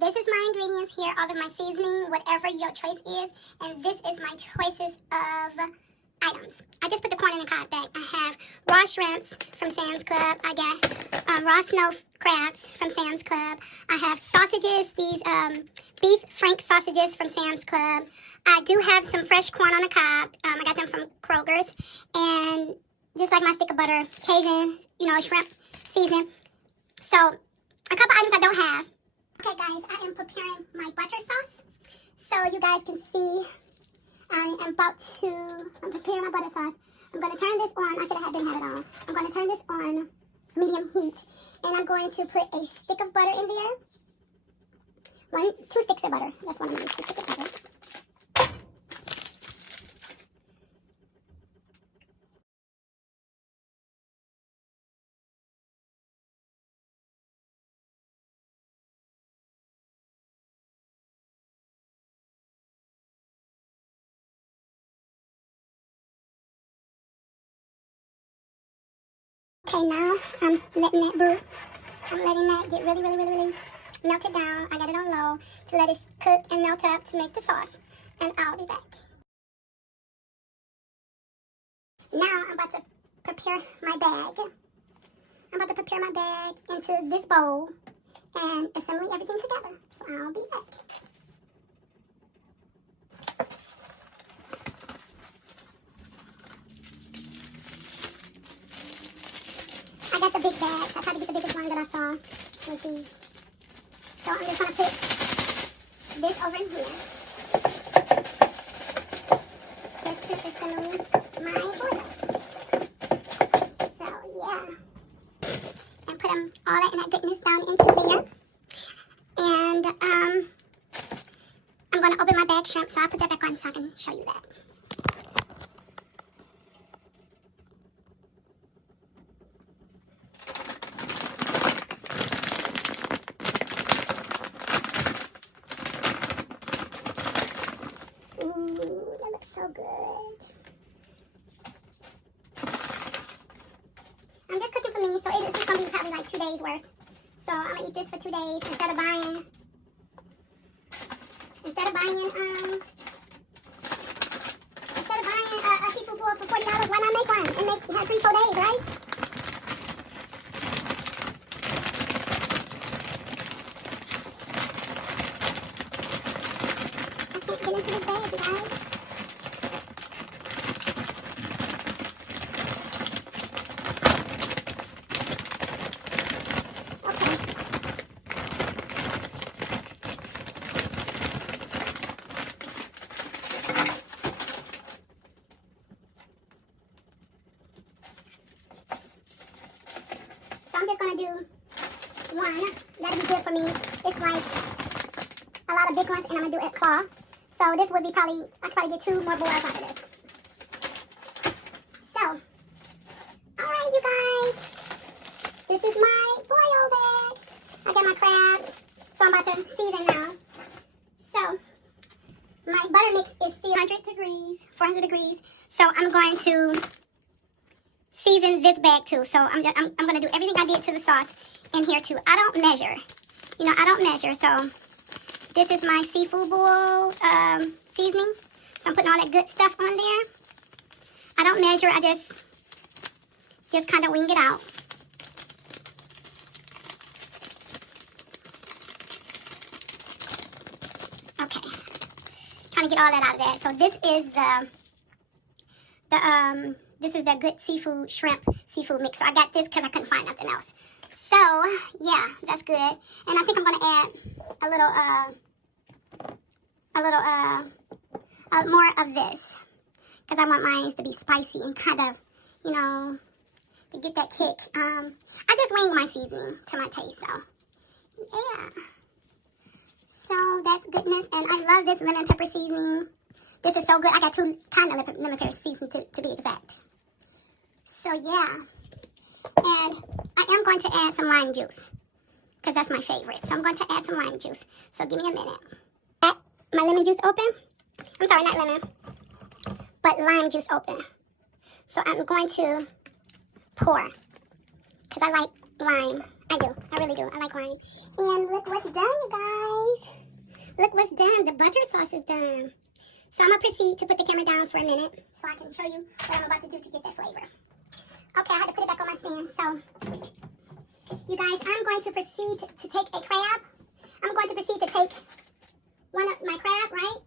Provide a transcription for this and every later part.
This is my ingredients here, all of my seasoning, whatever your choice is. And this is my choices of items. I just put the corn in a cod bag. I have raw shrimps from Sam's Club. I got raw snow crabs from Sam's Club. I have sausages, these beef frank sausages from Sam's Club. I do have some fresh corn on the cob. I got them from Kroger's. And just like my stick of butter, Cajun, shrimp seasoning. So, a couple items I don't have. Okay, guys, I am preparing my butter sauce. So, you guys can see I'm preparing my butter sauce. I'm going to turn this on. I should have been had it on. I'm going to turn this on medium heat. And I'm going to put a stick of butter in there. 2 sticks of butter. That's what I'm going to use, 2 sticks of butter. Okay, now I'm letting that brew. I'm letting that get really melted down. I got it on low to let it cook and melt up to make the sauce. And I'll be back. Now I'm about to prepare my bag. I'm about to prepare my bag into this bowl and assemble everything together. So I'll be back. I got the big bags. I tried to get the biggest one that I saw with these. So I'm just going to put this over in here. This is assembling my boiler. So yeah. And put all that in that goodness down into there. And I'm going to open my bag shrimp. So I'll put that back on so I can show you that. That looks so good. I'm just cooking for me, so it's going to be probably like 2 days worth. So I'm going to eat this for 2 days instead of buying a seafood boil for $40. Why not make one and have 3-4 days, right? I can't get into this bag, you guys. So I'm just going to do one. That'll be good for me. It's like a lot of big ones, and I'm going to do it claw. So this would be I could probably get 2 more boils out of this. So, alright you guys. This is my boil bag. I got my crabs. So I'm about to season now. So, my butter mix is still 400 degrees. So I'm going to season this bag too. So I'm going to do everything I did to the sauce in here too. I don't measure. I don't measure. So this is my seafood boil seasoning. So I'm putting all that good stuff on there. I don't measure. I just kind of wing it out. Okay. Trying to get all that out of there. So this is the good shrimp seafood mix. So I got this because I couldn't find nothing else. So yeah, that's good. And I think I'm gonna add a little more of this because I want mine to be spicy and kind of, to get that kick. I just wing my seasoning to my taste. So yeah. So that's goodness, and I love this lemon pepper seasoning. This is so good. I got 2 kinds of lemon pepper seasoning to be exact. So yeah, and I am going to add some lime juice because that's my favorite. So I'm going to add some lime juice. So give me a minute. Got my lemon juice open. I'm sorry, not lemon, but lime juice open. So I'm going to pour because I like lime. I do. I really do. I like lime. And look what's done, you guys. Look what's done. The butter sauce is done. So I'm going to proceed to put the camera down for a minute so I can show you what I'm about to do to get that flavor. Okay, I had to put it back on my stand. So, you guys, I'm going to proceed to take a crab. I'm going to proceed to take one of my crab, right?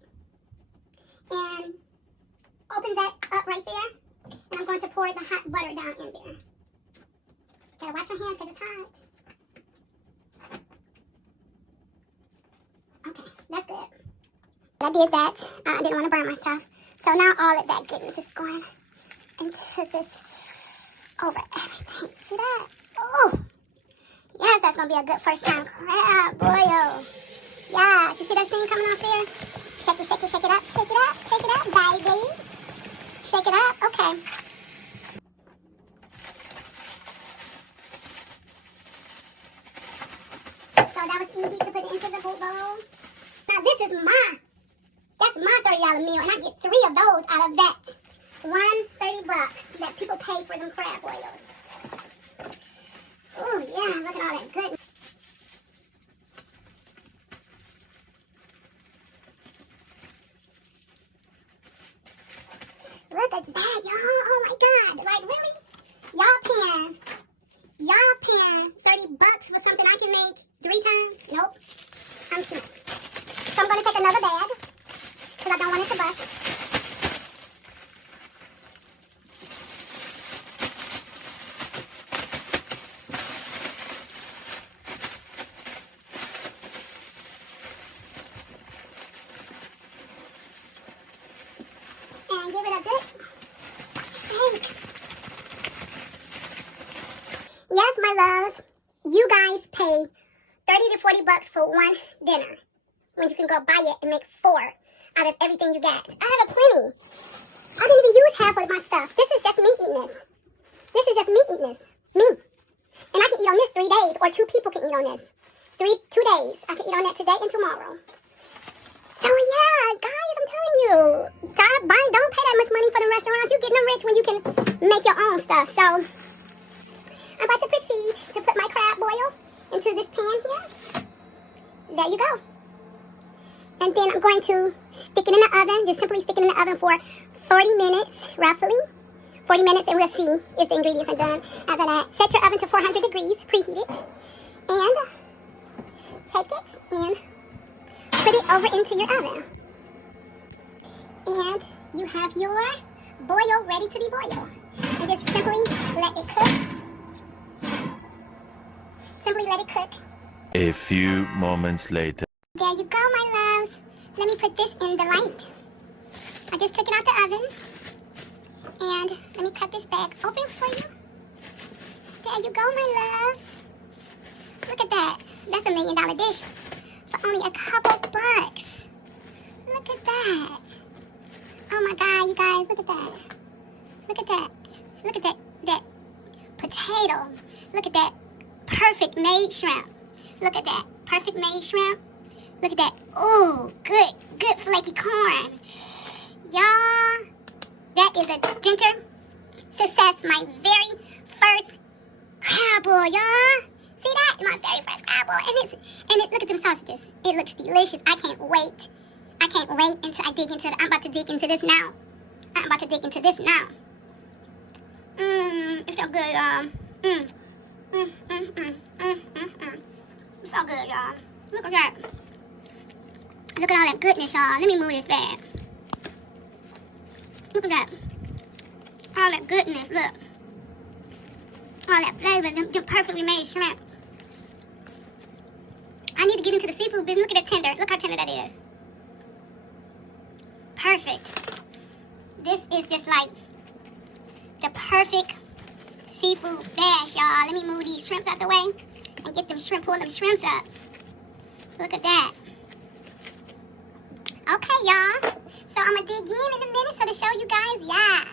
And open that up right there. And I'm going to pour the hot butter down in there. Gotta watch your hands because it's hot. Okay, that's good. I did that. I didn't want to burn myself. So now all of that goodness is going into this, over everything. See that? Oh, yes, that's going to be a good first time crab boil. Yeah, you see that thing coming off there? Shake it, shake it, shake it up, shake it up, shake it up, baby. Shake it up, okay. So that was easy to put it into the bowl. Now this is that's my $30 meal, and I get 3 of those out of that. $130 that people pay for them crab boils. Oh yeah, look at all that goodness. Look at that, y'all. Oh my God. Like, really? Y'all paying $30 for something I can make 3 times? Nope. I'm cheap. So I'm going to take another bag because I don't want it to bust. And give it a good shake. Yes, my loves, you guys pay $30 to $40 for one dinner when you can go buy it and make 4 out of everything you got. I have a plenty. I didn't even use half of my stuff. This is just me eating this. This is just me eating this. Me. And I can eat on this 3 days, or 2 people can eat on this. 2 days. I can eat on that today and tomorrow. So yeah, guys, I'm telling you, don't pay that much money for the restaurants. You're getting rich when you can make your own stuff. So I'm about to proceed to put my crab boil into this pan here. There you go. And then I'm going to stick it in the oven, just simply stick it in the oven for 40 minutes, roughly. 40 minutes, and we'll see if the ingredients are done. After that, set your oven to 400 degrees, preheat it, and take it and put it over into your oven. And you have your boil ready to be boiled. And just simply let it cook. Simply let it cook. A few moments later. There you go, my loves. Let me put this in the light. I just took it out the oven. And let me cut this bag open for you. There you go, my loves. Look at that. That's $1 million dish for only a couple bucks. Look at that. Oh my God, you guys, look at that. Look at that. Look at that potato. Look at that perfect made shrimp. Look at that perfect made shrimp. Look at that. Oh, good flaky corn. Y'all, that is a dinner success. My very first crab boil, y'all. See that? My very first crab boil. And it, look at them sausages. It looks delicious. I can't wait. I can't wait until I dig into it. I'm about to dig into this now. I'm about to dig into this now. It's so good, y'all. It's so good, y'all. Look at that. Look at all that goodness, y'all. Let me move this bag. Look at that. All that goodness, look. All that flavor, them perfectly made shrimp. I need to get into the seafood business. Look at that tender. Look how tender that is. Perfect. This is just like the perfect seafood bash, y'all. Let me move these shrimps out the way and get them shrimp, pull them shrimps up. Look at that. Okay, y'all. So I'm going to dig in a minute so to show you guys, yes,